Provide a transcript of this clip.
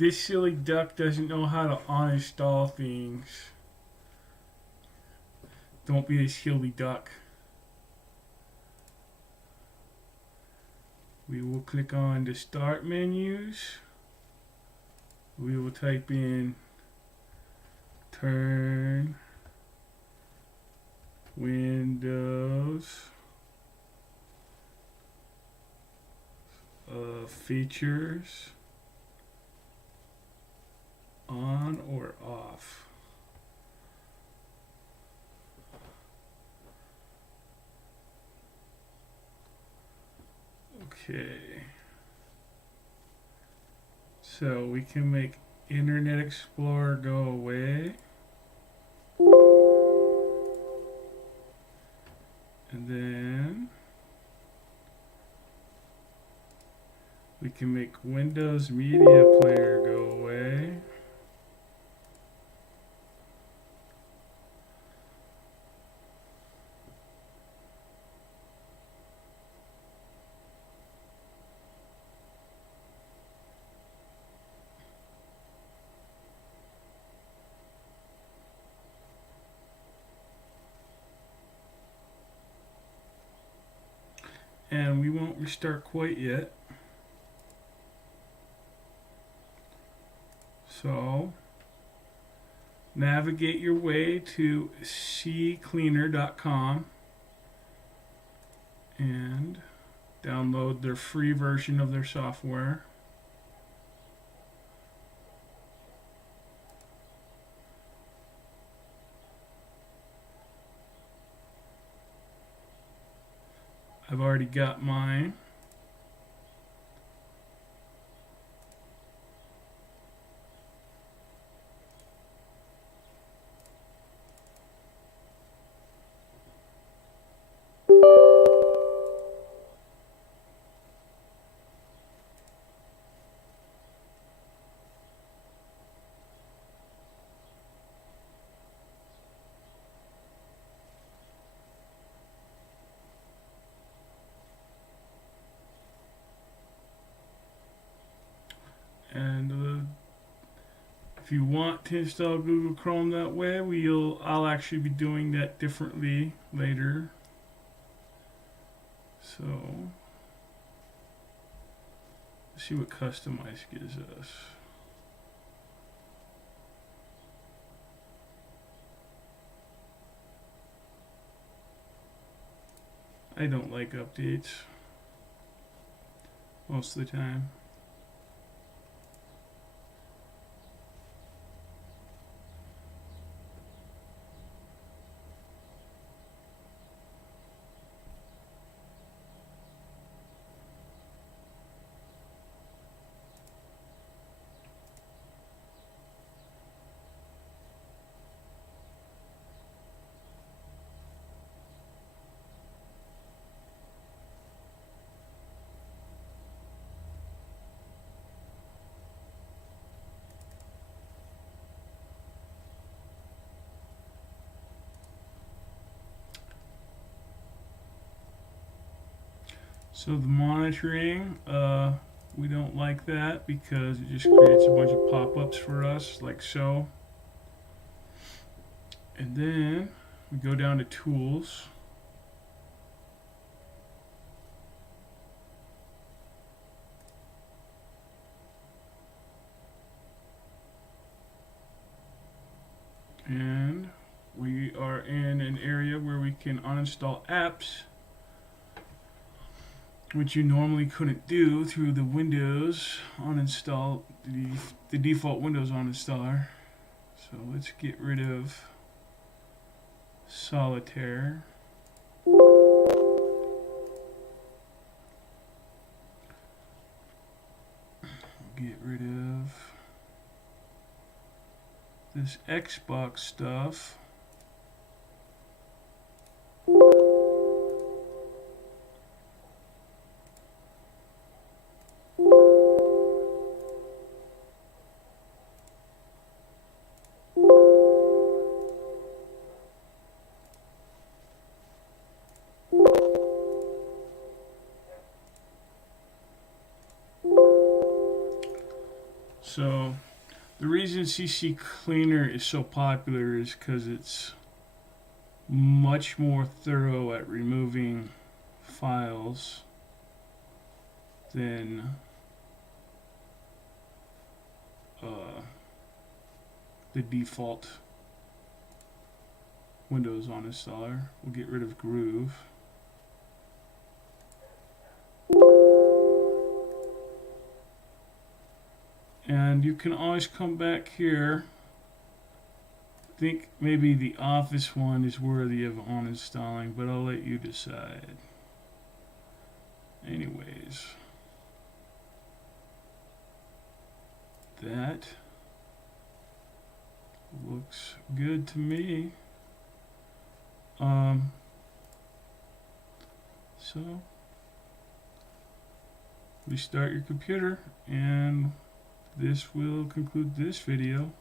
This silly duck doesn't know how to uninstall things. Don't be a silly duck. We will click on the start menus. We will type in turn Windows features on or off. Okay. So we can make Internet Explorer go away. And then we can make Windows Media Player go away. And we won't restart quite yet. So navigate your way to CCleaner.com and download their free version of their software. I've already got mine. And if you want to install Google Chrome that way, I'll actually be doing that differently later. So let's see what customize gives us. I don't like updates most of the time. So the monitoring, we don't like that because it just creates a bunch of pop-ups for us, like so. And then we go down to Tools. And we are in an area where we can uninstall apps, which you normally couldn't do through the Windows uninstall, the default Windows uninstaller. So let's get rid of Solitaire. Get rid of this Xbox stuff. So the reason CCleaner is so popular is because it's much more thorough at removing files than the default Windows uninstaller. We'll get rid of Groove. And you can always come back here. I think maybe the Office one is worthy of uninstalling, but I'll let you decide. Anyways, that looks good to me. So restart your computer, and this will conclude this video.